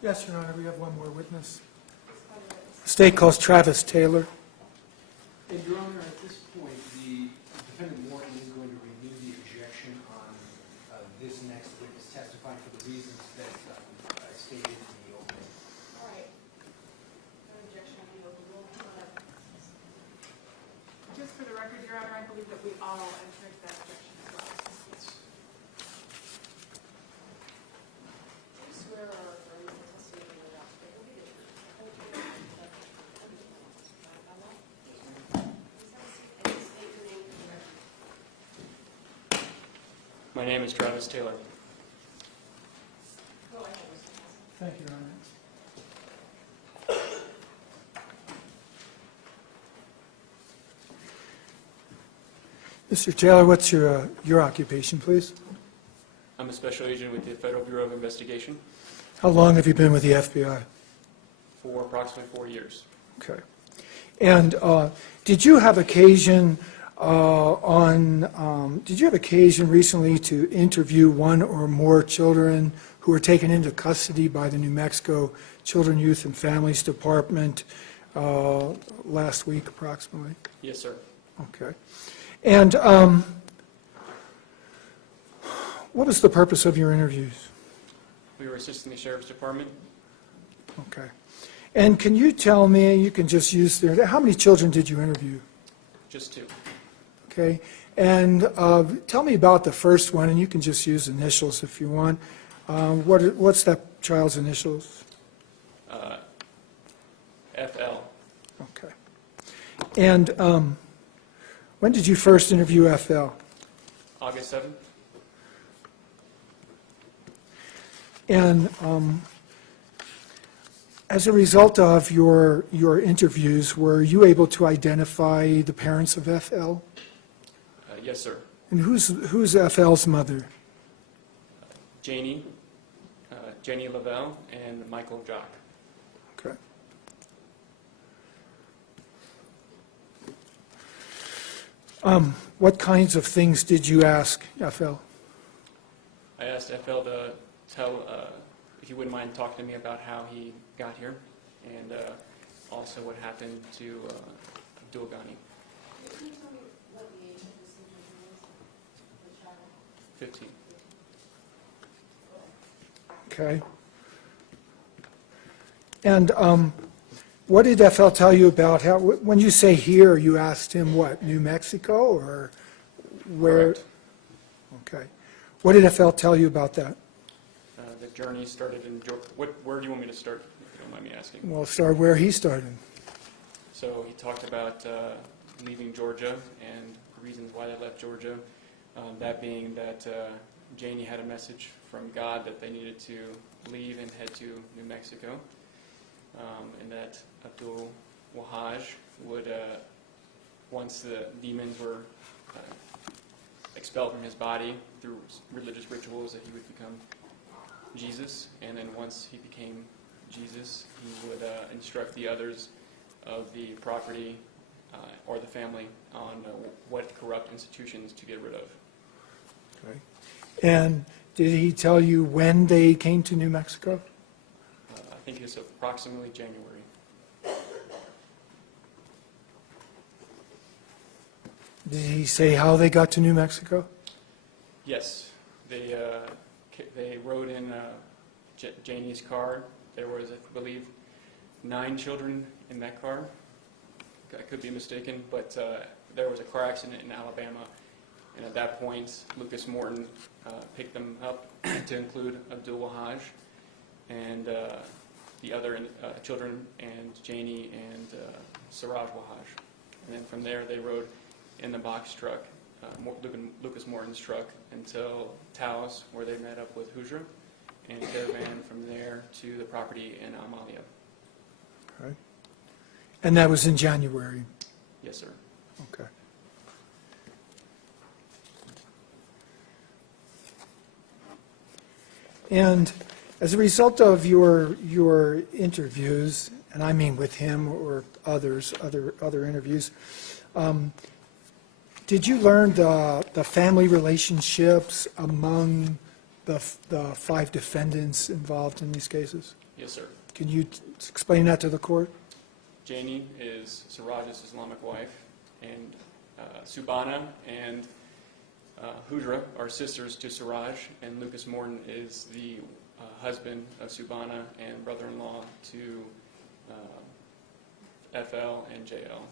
Yes, Your Honor, we have one more witness. The state calls Travis Taylor. And Your Honor, at this point, the defendant Morton is going to renew the objection on this next witness testifying for the reasons that stated in the opening. All right. No objection on the open rule. Just for the record, Your Honor, I believe that we all entered that objection as well. Yes. Do you swear or affirm the testimony without failure? My name is Travis Taylor. Go ahead. Thank you, Your Honor. Mr. Taylor, what's your occupation, please? I'm a special agent with the Federal Bureau of Investigation How long have you been with the FBI? for approximately 4 years. Okay. And did you have occasion recently to interview one or more children who were taken into custody by the New Mexico Children, Youth, and Families Department last week, approximately? Yes, sir. Okay. And what was the purpose of your interviews? We were assisting the Sheriff's Department. Okay. And can you tell me, you can just use how many children did you interview? Just 2. Okay. And tell me about the first one, and you can just use initials if you want. What's that child's initials? FL. Okay. And when did you first interview FL? August 7th. And as a result of your interviews, were you able to identify the parents of FL? Yes, sir. And who's FL's mother? Janie Lavelle, and Michael Jock. Okay. What kinds of things did you ask FL? I asked FL to tell, if you wouldn't mind talking to me about how he got here, and also what happened to Abdul Ghani. Can you tell me what the age of this individual is? The child? 15. Okay. And what did FL tell you about how, when you say here, you asked him what, New Mexico or where? Correct. Okay. What did FL tell you about that? The journey started in Georgia. Where do you want me to start, if you don't mind me asking? Well, start where he started. So he talked about leaving Georgia and the reasons why they left Georgia, that being that Janie had a message from God that they needed to leave and head to New Mexico, and that Abdul Wahaj would, once the demons were expelled from his body through religious rituals, that he would become Jesus, and then once he became Jesus, he would instruct the others of the property or the family on what corrupt institutions to get rid of. Okay. And did he tell you when they came to New Mexico? I think it's approximately January. Did he say how they got to New Mexico? Yes, they rode in Janie's car. There was, I believe, 9 children in that car. I could be mistaken, but there was a car accident in Alabama, and at that point, Lucas Morton picked them up to include Abdul Wahaj and the other children, and Janie and Siraj Wahaj. And then from there, they rode in the box truck, Lucas Morton's truck, until Taos, where they met up with Hujra, and caravan from there to the property in Amalia. Okay. And that was in January? Yes, sir. Okay. And as a result of your interviews, and I mean with him or other interviews, did you learn the family relationships among the 5 defendants involved in these cases? Yes, sir. Can you explain that to the court? Janie is Siraj's Islamic wife, and Subhana and Hudra are sisters to Siraj, and Lucas Morton is the husband of Subhana and brother-in-law to FL and JL.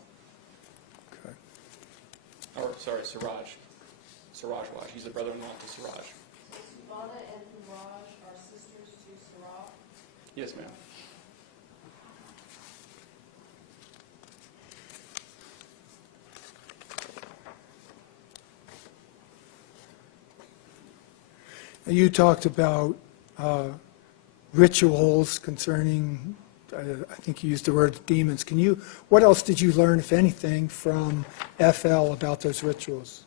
Okay. Or, sorry, Siraj. Siraj Waj. He's the brother-in-law to Siraj. Subhana and Raj are sisters to Sarah. Yes, ma'am. You talked about rituals concerning, I think you used the word demons. What else did you learn, if anything, from FL about those rituals?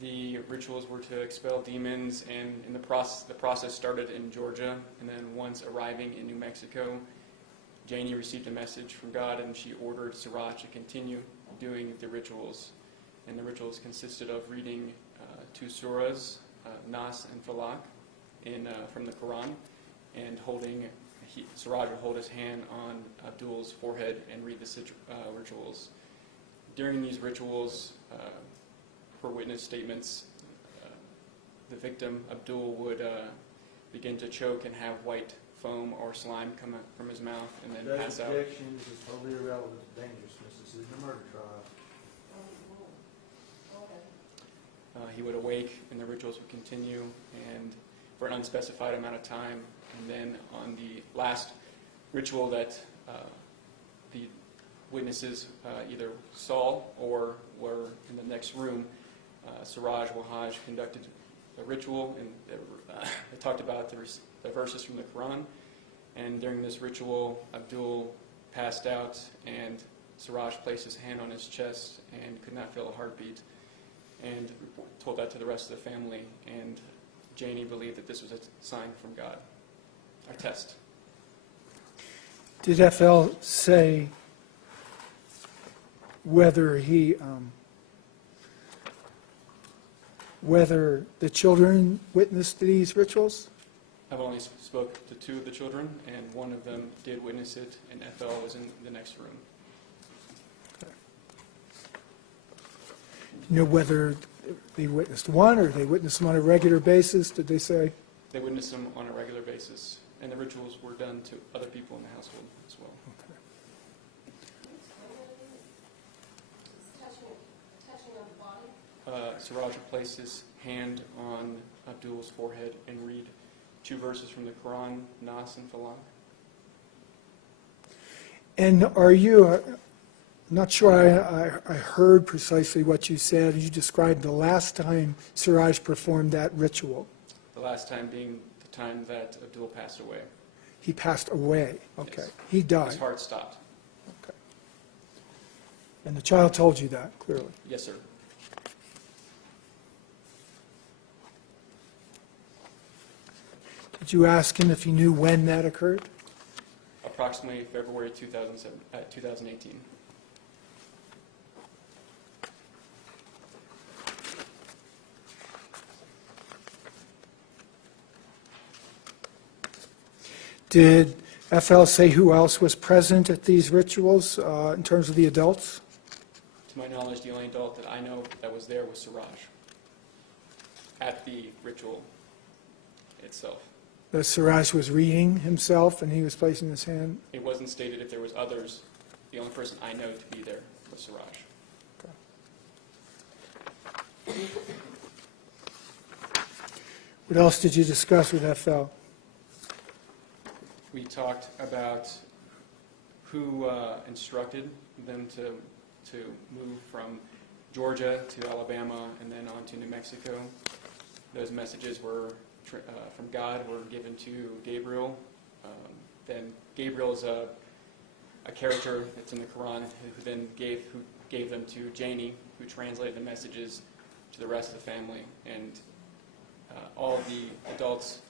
The rituals were to expel demons, and in the process started in Georgia, and then once arriving in New Mexico, Janie received a message from God, and she ordered Siraj to continue doing the rituals. And the rituals consisted of reading 2 surahs, Nas and Falak, from the Quran, and Siraj would hold his hand on Abdul's forehead and read the rituals. During these rituals, per witness statements, the victim, Abdul, would begin to choke and have white foam or slime come out from his mouth and then pass out. Objection, this is totally irrelevant, dangerousness, this isn't a murder trial. He would awake, and the rituals would continue, and for an unspecified amount of time. And then on the last ritual that the witnesses either saw or were in the next room, Siraj Wahaj conducted a ritual, and they talked about the verses from the Quran. And during this ritual, Abdul passed out, and Siraj placed his hand on his chest and could not feel a heartbeat, and told that to the rest of the family. And Janie believed that this was a sign from God, a test. Did FL say whether whether the children witnessed these rituals? I've only spoke to 2 of the children, and one of them did witness it, and FL was in the next room. You know whether they witnessed one or they witnessed them on a regular basis? Did they say? They witnessed them on a regular basis, and the rituals were done to other people in the household as well. Touching on the body. Siraj would place his hand on Abdul's forehead and read 2 verses from the Quran, Nas and Falak. And are you, not sure I heard precisely what you said. You described the last time Siraj performed that ritual. The last time being the time that Abdul passed away. He passed away. Okay. Yes. He died. His heart stopped. Okay. And the child told you that, clearly. Yes, sir. Did you ask him if he knew when that occurred? Approximately February 2018. Did FL say who else was present at these rituals in terms of the adults? To my knowledge, the only adult that I know that was there was Siraj at the ritual itself. That Siraj was reading himself and he was placing his hand? It wasn't stated if there was others. The only person I know to be there was Siraj. What else did you discuss with FL? We talked about who instructed them to move from Georgia to Alabama and then on to New Mexico. Those messages were from God were given to Gabriel. Then Gabriel is a character that's in the Quran who then gave them to Janie, who translated the messages to the rest of the family. And all of the adults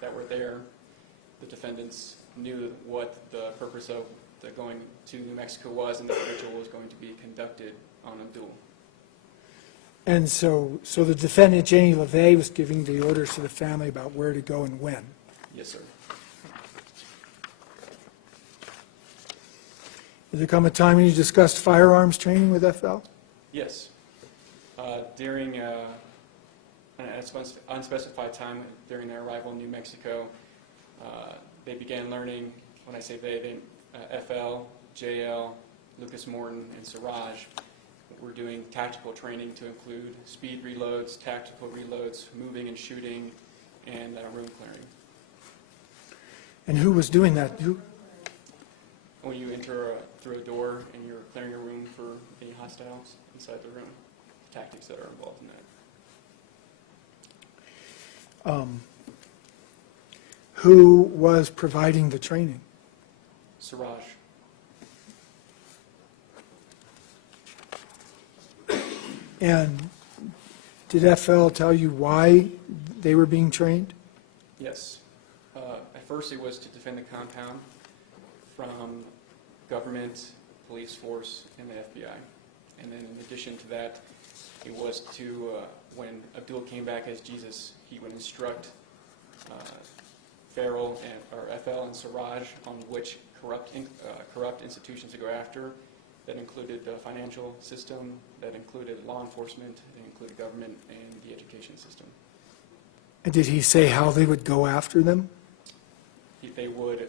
that were there, the defendants, knew what the purpose of the going to New Mexico was, and that the ritual was going to be conducted on Abdul. And so the defendant, Janie LeVay, was giving the orders to the family about where to go and when. Yes, sir. Did there come a time when you discussed firearms training with FL? Yes. During an unspecified time during their arrival in New Mexico, they began learning, when I say they FL, JL, Lucas Morton, and Siraj were doing tactical training to include speed reloads, tactical reloads, moving and shooting, and room clearing. And who was doing that? Who? When you enter through a door and you're clearing a room for any hostiles inside the room, tactics that are involved in that. Who was providing the training? Siraj. And did FL tell you why they were being trained? Yes. At first it was to defend the compound from government, police force, and the FBI. And then in addition to that, it was to, when Abdul came back as Jesus, he would instruct Farrell or FL and Siraj on which corrupt institutions to go after. That included the financial system, that included law enforcement, that included government, and the education system. And did he say how they would go after them? They would,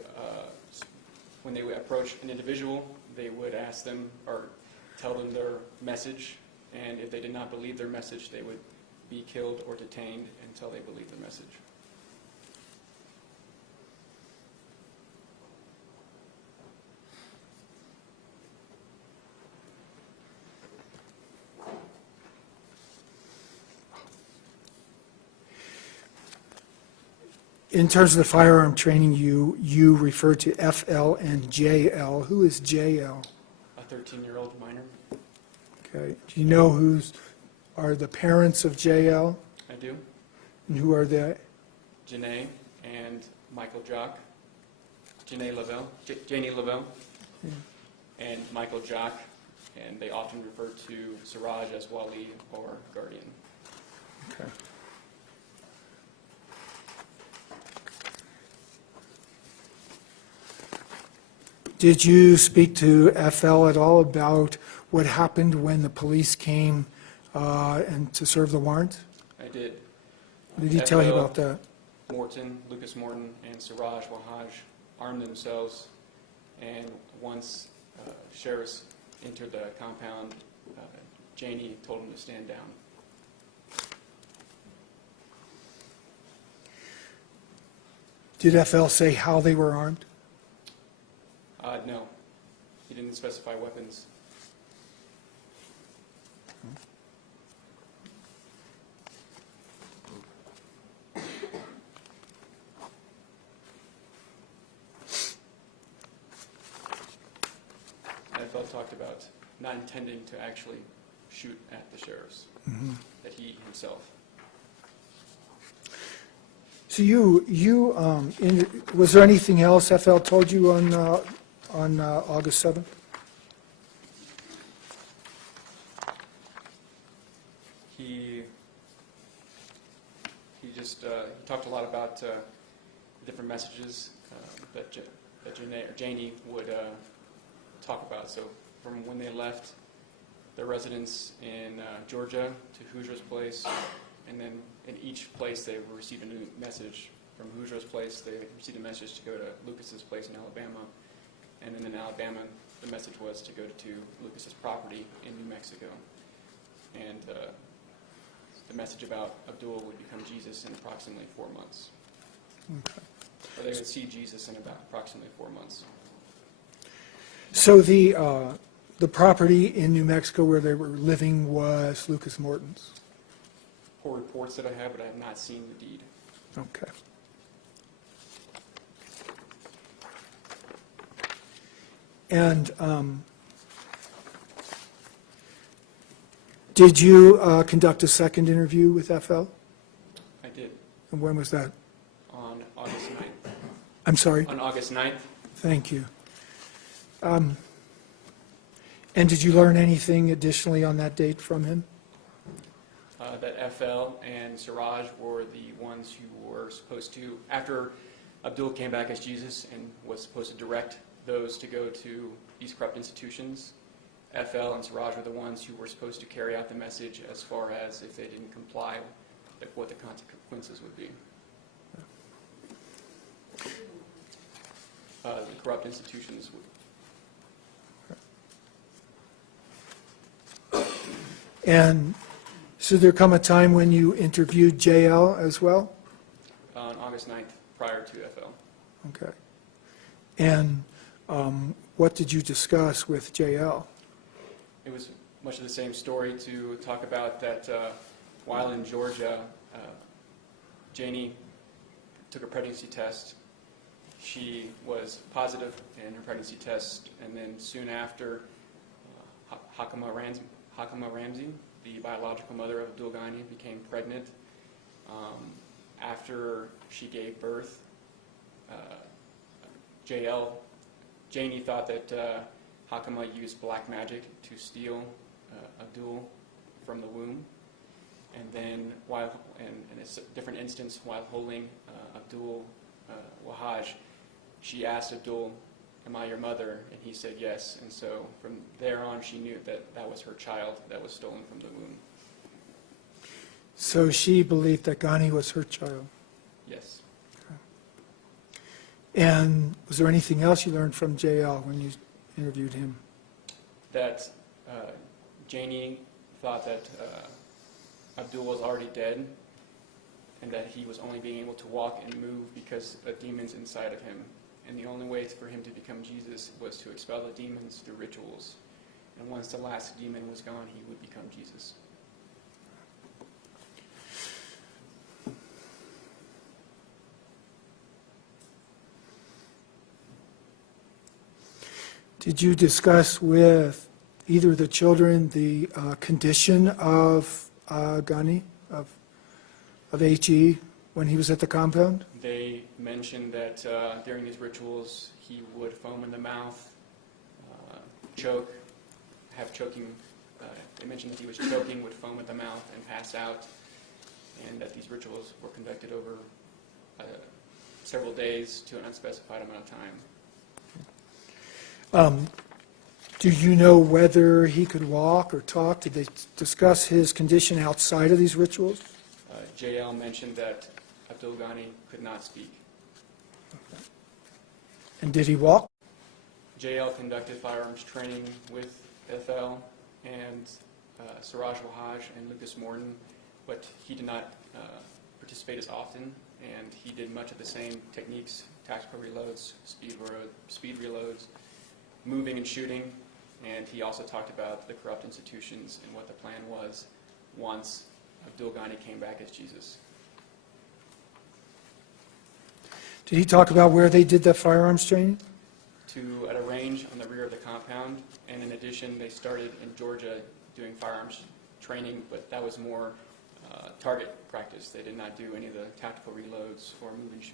when they would approach an individual, they would ask them or tell them their message, and if they did not believe their message, they would be killed or detained until they believed their message. In terms of the firearm training, you referred to FL and JL. Who is JL? A 13-year-old minor. Okay. Do you know who's are the parents of JL? I do. And who are they? Janae and Michael Jock. Janie Lavelle, and Michael Jock, and they often refer to Siraj as Wali or Guardian. Okay. Did you speak to FL at all about what happened when the police came and to serve the warrant? I did. What did he tell you FL, about that? Morton, Lucas Morton, and Siraj Wahaj armed themselves, and once sheriffs entered the compound, Janie told them to stand down. Did FL say how they were armed? No, he didn't specify weapons. FL talked about not intending to actually shoot at the sheriffs, that he himself. So was there anything else FL told you on August 7th? He just he talked a lot about different messages that Janie would talk about. So from when they left their residence in Georgia to Hoosier's place, and then in each place they received a new message. From Hoosier's place, they received a message to go to Lucas's place in Alabama, and then in Alabama, the message was to go to Lucas's property in New Mexico. And the message about Abdul would become Jesus in approximately 4 months. Okay. Or they would see Jesus in about approximately 4 months. So the property in New Mexico where they were living was Lucas Morton's? For reports that I have, but I have not seen the deed. Okay. And did you conduct a second interview with FL? I did. And when was that? On August 9th. I'm sorry? On August 9th, Thank you. And did you learn anything additionally on that date from him? that FL and Siraj were the ones who were supposed to, after Abdul came back as Jesus and was supposed to direct those to go to these corrupt institutions. FL and Siraj were the ones who were supposed to carry out the message as far as if they didn't comply, like what the consequences would be. The corrupt institutions would. And so there come a time when you interviewed JL as well? On August 9th, prior to FL. Okay. And what did you discuss with JL? It was much of the same story to talk about that while in Georgia, Janie took a pregnancy test. She was positive in her pregnancy test, and then soon after, Hakama Ramsey, the biological mother of Abdul Ghani, became pregnant. After she gave birth, Janie thought that Hakama used black magic to steal Abdul from the womb, and then in a different instance, while holding Abdul Wahaj, she asked Abdul, "Am I your mother?" And he said yes, and so from there on she knew that that was her child that was stolen from the womb. So she believed that Ghani was her child. Yes. And was there anything else you learned from JL when you interviewed him? That Janie thought that Abdul was already dead, and that he was only being able to walk and move because of demons inside of him. And the only way for him to become Jesus was to expel the demons through rituals. And once the last demon was gone, he would become Jesus. Did you discuss with either of the children the condition of Ghani, of HE, when he was at the compound? They mentioned that during these rituals, he would foam in the mouth, choke, have choking. They mentioned that he was choking, would foam at the mouth, and pass out, and that these rituals were conducted over several days to an unspecified amount of time. Do you know whether he could walk or talk? Did they discuss his condition outside of these rituals? JL mentioned that Abdul Ghani could not speak. And did he walk? JL conducted firearms training with FL and Siraj Wahaj and Lucas Morton, but he did not participate as often, and he did much of the same techniques: tactical reloads, speed reloads, moving and shooting, and he also talked about the corrupt institutions and what the plan was once Abdul Ghani came back as Jesus. Did he talk about where they did the firearms training? At a range on the rear of the compound, and in addition, they started in Georgia doing firearms training, but that was more target practice. They did not do any of the tactical reloads or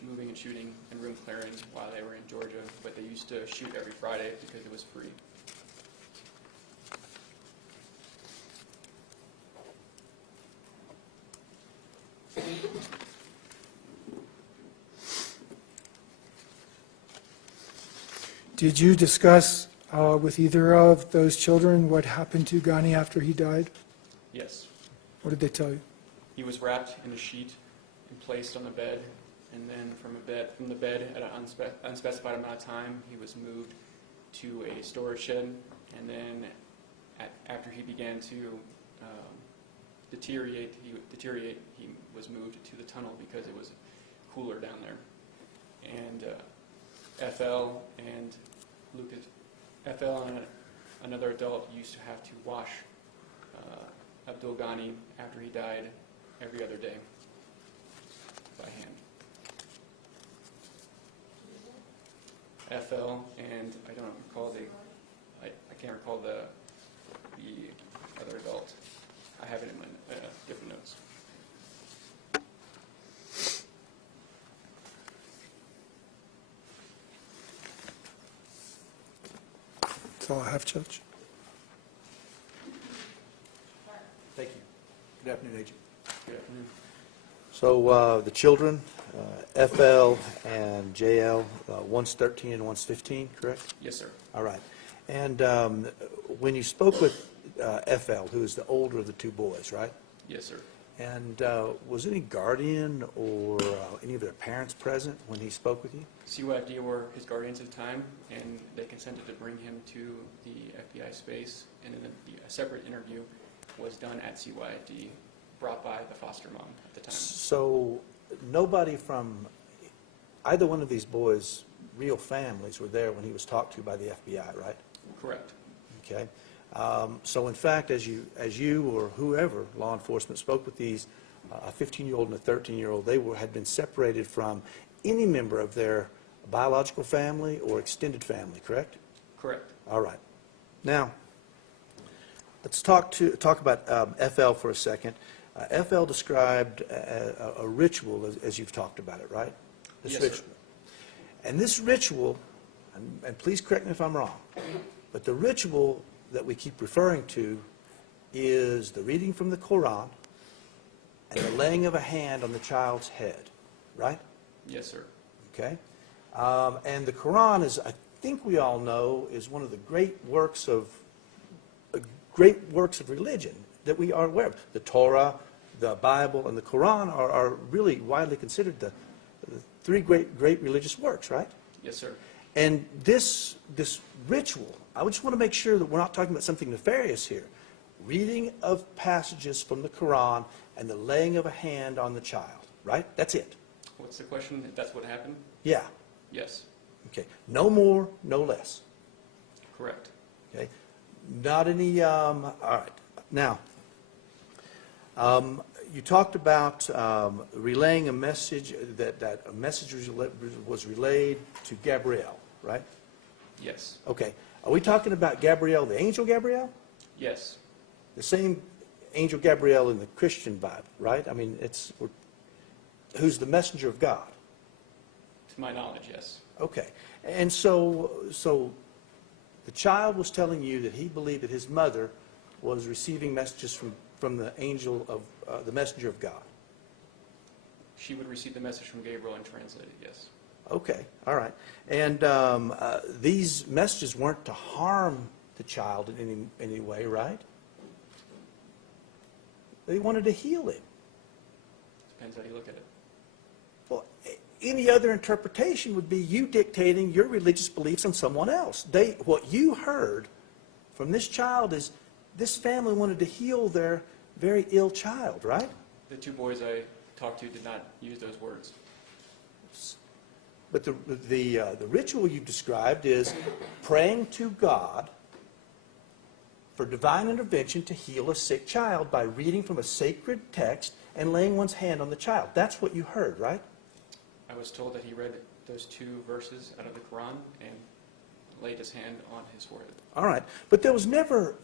moving and shooting and room clearing while they were in Georgia, but they used to shoot every Friday because it was free. Did you discuss with either of those children what happened to Ghani after he died? Yes. What did they tell you? He was wrapped in a sheet and placed on a bed, and then from the bed at an unspecified amount of time, he was moved to a storage shed, and then after he began to deteriorate, he was moved to the tunnel because it was cooler down there. And FL and another adult used to have to wash Abdul Ghani after he died every other day by hand. FL and I don't recall I can't recall the other adult. I have it in my different notes. That's all I have, Judge. Thank you. Good afternoon, Agent. Good afternoon. So the children, FL and JL, one's 13 and one's 15, correct? Yes, sir. All right. And when you spoke with FL, who is the older of the two boys, right? Yes, sir. And was any guardian or any of their parents present when he spoke with you? CYFD were his guardians at the time, and they consented to bring him to the FBI space, and then a separate interview was done at CYFD, brought by the foster mom at the time. So nobody from either one of these boys' real families were there when he was talked to by the FBI, right? Correct. Okay. So in fact, as you or whoever, law enforcement, spoke with these, a 15-year-old and a 13-year-old, they had been separated from any member of their biological family or extended family, correct? Correct. All right. Now, let's talk about FL for a second. FL described a ritual as you've talked about it, right? This Yes, sir. ritual. And this ritual, and please correct me if I'm wrong, but the ritual that we keep referring to is the reading from the Quran and the laying of a hand on the child's head, right? Yes, sir. Okay? And the Quran is, I think we all know, is one of the great works of religion that we are aware of. The Torah, the Bible, and the Quran are really widely considered the three great religious works, right? Yes, sir. And this ritual, I just want to make sure that we're not talking about something nefarious here. Reading of passages from the Quran and the laying of a hand on the child, right? That's it. What's the question? If that's what happened? Yeah. Yes. Okay. No more, no less. Correct. Okay. Not any, all right. Now, you talked about relaying a message, that a message was relayed to Gabrielle, right? Yes. Okay. Are we talking about Gabrielle, the angel Gabrielle? Yes. The same angel Gabrielle in the Christian Bible, right? I mean, who's the messenger of God? To my knowledge, yes. Okay. And so the child was telling you that he believed that his mother was receiving messages from the angel of the messenger of God. She would receive the message from Gabriel and translate it, yes. Okay, all right. And these messages weren't to harm the child in any way, right? They wanted to heal him. Depends how you look at it. Well, any other interpretation would be you dictating your religious beliefs on someone else. What you heard from this child is this family wanted to heal their very ill child, right? The two boys I talked to did not use those words. But the ritual you described is praying to God for divine intervention to heal a sick child by reading from a sacred text and laying one's hand on the child. That's what you heard, right? I was told that he read those two verses out of the Quran and laid his hand on his forehead. All right. But there was never,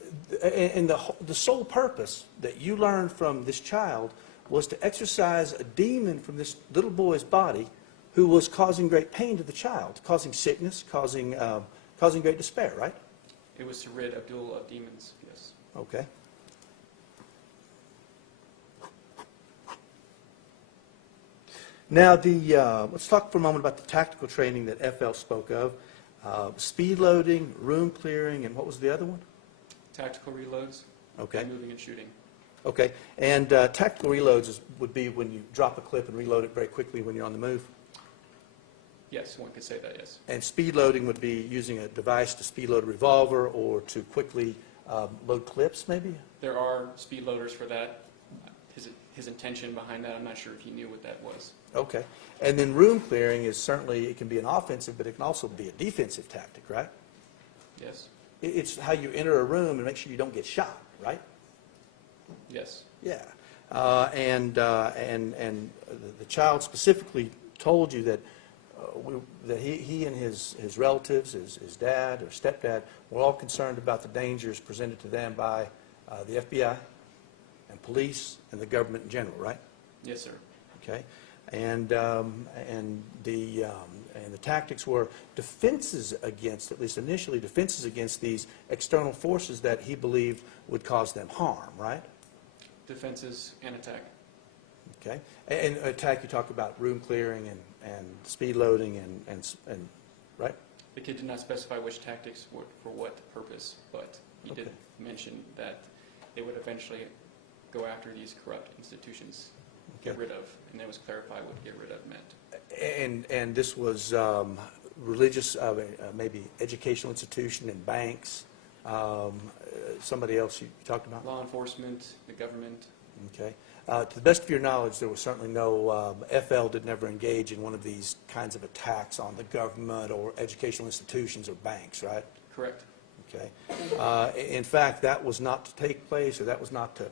and the sole purpose that you learned from this child was to exorcise a demon from this little boy's body who was causing great pain to the child, causing sickness, causing great despair, right? It was to rid Abdul of demons, yes. Okay. Now, let's talk for a moment about the tactical training that FL spoke of. Speed loading, room clearing, and what was the other one? Tactical reloads, Okay. and moving and shooting. Okay. And tactical reloads would be when you drop a clip and reload it very quickly when you're on the move. Yes, one could say that, yes. And speed loading would be using a device to speed load a revolver or to quickly load clips, maybe? There are speed loaders for that. His intention behind that, I'm not sure if he knew what that was. Okay. And then room clearing is certainly, it can be an offensive, but it can also be a defensive tactic, right? Yes. It's how you enter a room and make sure you don't get shot, right? Yes. Yeah. And the child specifically told you that that he and his relatives, his dad or stepdad, were all concerned about the dangers presented to them by the FBI and police and the government in general, right? Yes, sir. Okay. And the tactics were defenses against, at least initially, defenses against these external forces that he believed would cause them harm, right? Defenses and attack. Okay. And attack, you talk about room clearing and speed loading and right? The kid did not specify which tactics were for what purpose, but he did Okay. mention that they would eventually go after these corrupt institutions, get Okay. rid of, and it was clarified what get rid of meant. And this was religious, maybe educational institution and banks. Somebody else you talked about? Law enforcement, the government. Okay. To the best of your knowledge, there was certainly no, FL did never engage in one of these kinds of attacks on the government or educational institutions or banks, right? Correct. Okay. In fact, that was not to take place, or that was not to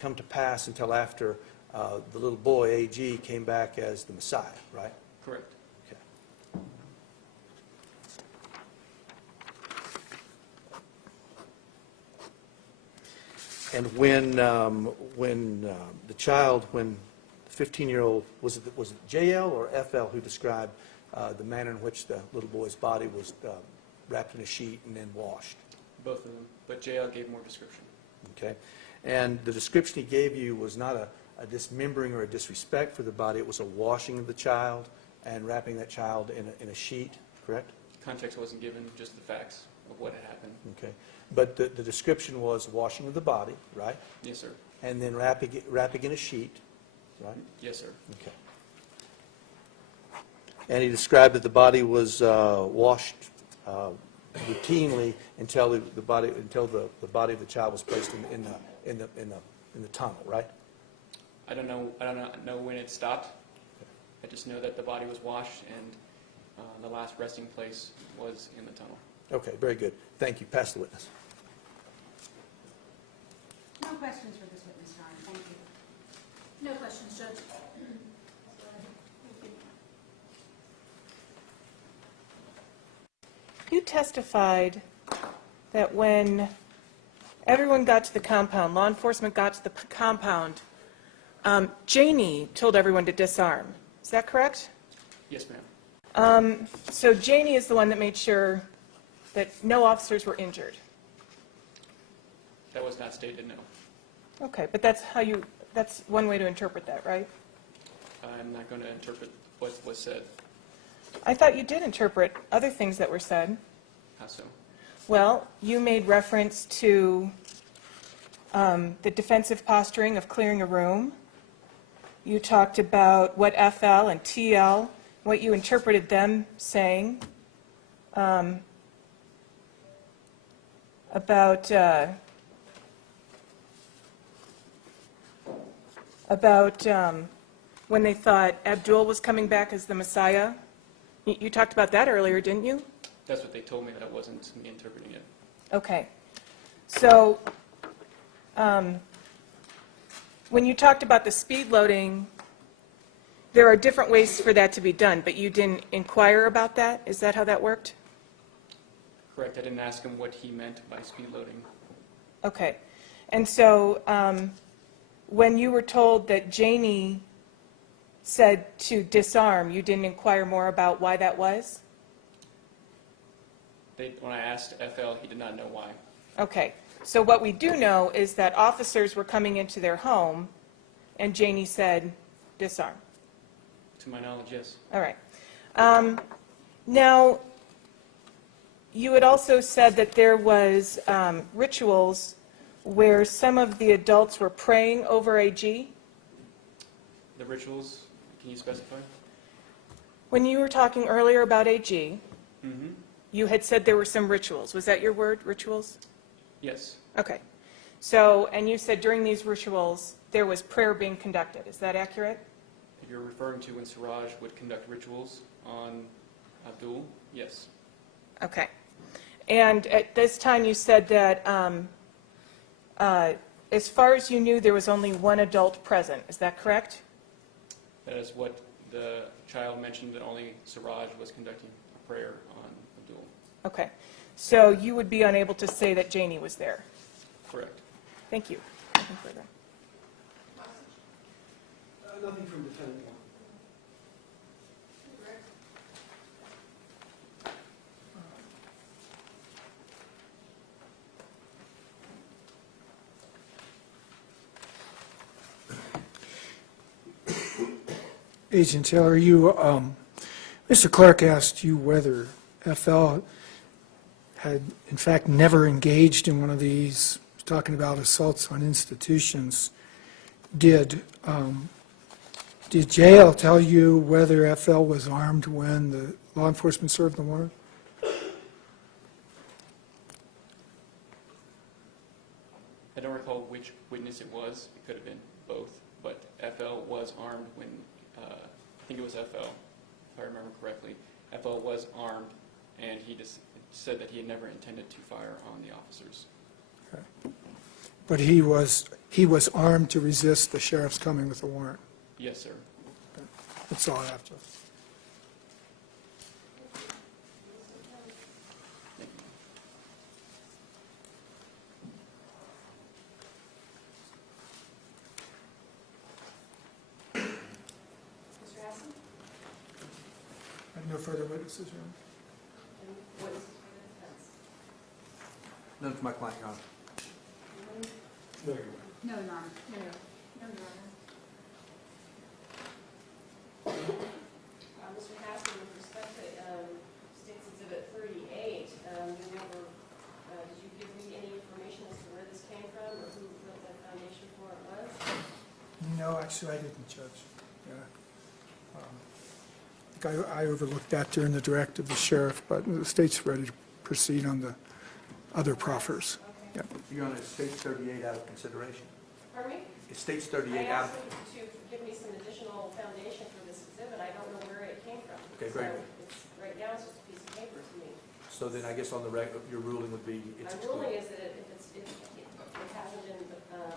come to pass until after the little boy, AG, came back as the Messiah, right? Correct. Okay. And when the child, when the 15-year-old, was it JL or FL who described the manner in which the little boy's body was wrapped in a sheet and then washed? Both of them, but JL gave more description. Okay. And the description he gave you was not a dismembering or a disrespect for the body. It was a washing of the child and wrapping that child in a sheet, correct? Context wasn't given, just the facts of what had happened. Okay. But the description was washing of the body, right? Yes, sir. And then wrapping in a sheet, right? Yes, sir. Okay. And he described that the body was washed routinely until the body of the child was placed in the tunnel, right? I don't know when it stopped. I just know that the body was washed and the last resting place was in the tunnel. Okay, very good. Thank you. Pass the witness. No questions for this witness, Your Honor. Thank you. No questions, Judge. You testified that when everyone got to the compound, law enforcement got to the compound, Janie told everyone to disarm. Is that correct? Yes, ma'am. So Janie is the one that made sure that no officers were injured. That was not stated, no. Okay, but that's one way to interpret that, right? I'm not going to interpret what was said. I thought you did interpret other things that were said. How so? Well, you made reference to the defensive posturing of clearing a room. You talked about what FL and TL, what you interpreted them saying about when they thought Abdul was coming back as the Messiah. You talked about that earlier, didn't you? That's what they told me. That wasn't me interpreting it. Okay. So when you talked about the speed loading, there are different ways for that to be done, but you didn't inquire about that? Is that how that worked? Correct. I didn't ask him what he meant by speed loading. Okay. And so when you were told that Janie said to disarm, you didn't inquire more about why that was? When I asked FL, he did not know why. Okay. So what we do know is that officers were coming into their home, and Janie said, disarm. To my knowledge, yes. All right. Now, you had also said that there was rituals where some of the adults were praying over AG. The rituals, can you specify? When you were talking earlier about AG, Mm-hmm. you had said there were some rituals. Was that your word, rituals? Yes. Okay. So, and you said during these rituals, there was prayer being conducted. Is that accurate? If you're referring to when Siraj would conduct rituals on Abdul, yes. Okay. And at this time, you said that as far as you knew, there was only one adult present. Is that correct? That is what the child mentioned, that only Siraj was conducting a prayer on Abdul. Okay. So you would be unable to say that Janie was there. Correct. Thank you. Nothing further. Nothing from defendant one. Agent Taylor, Mr. Clark asked you whether FL had, in fact, never engaged in one of these, talking about assaults on institutions. Did jail tell you whether FL was armed when the law enforcement served the warrant? I don't recall which witness it was. It could have been both, but FL was armed when, I think it was FL, if I remember correctly. FL was armed, and he just said that he had never intended to fire on the officers. But he was armed to resist the sheriff's coming with the warrant. Yes, sir. That's all I have to. Mr. Hassan? I have no further witnesses, Your Honor. And what is for the defense? None for my client, Your Honor. No, Your Honor. No, Your Honor. Mr. Hassan, with respect to State's Exhibit 38, did you give me any information as to where this came from or who built that foundation for it was? No, actually, I didn't, Judge. Yeah. I think I overlooked that during the direct of the sheriff, but the state's ready to proceed on the other proffers. Okay. Yeah. Your Honor, it states 38 out of consideration. Pardon me? It states I 38 out asked of... him to give me some additional foundation for this exhibit. I don't know where it came from. Okay, very So good. right now, it's just a piece of paper to me. So then I guess on the record, your ruling would be it's My ruling excluded.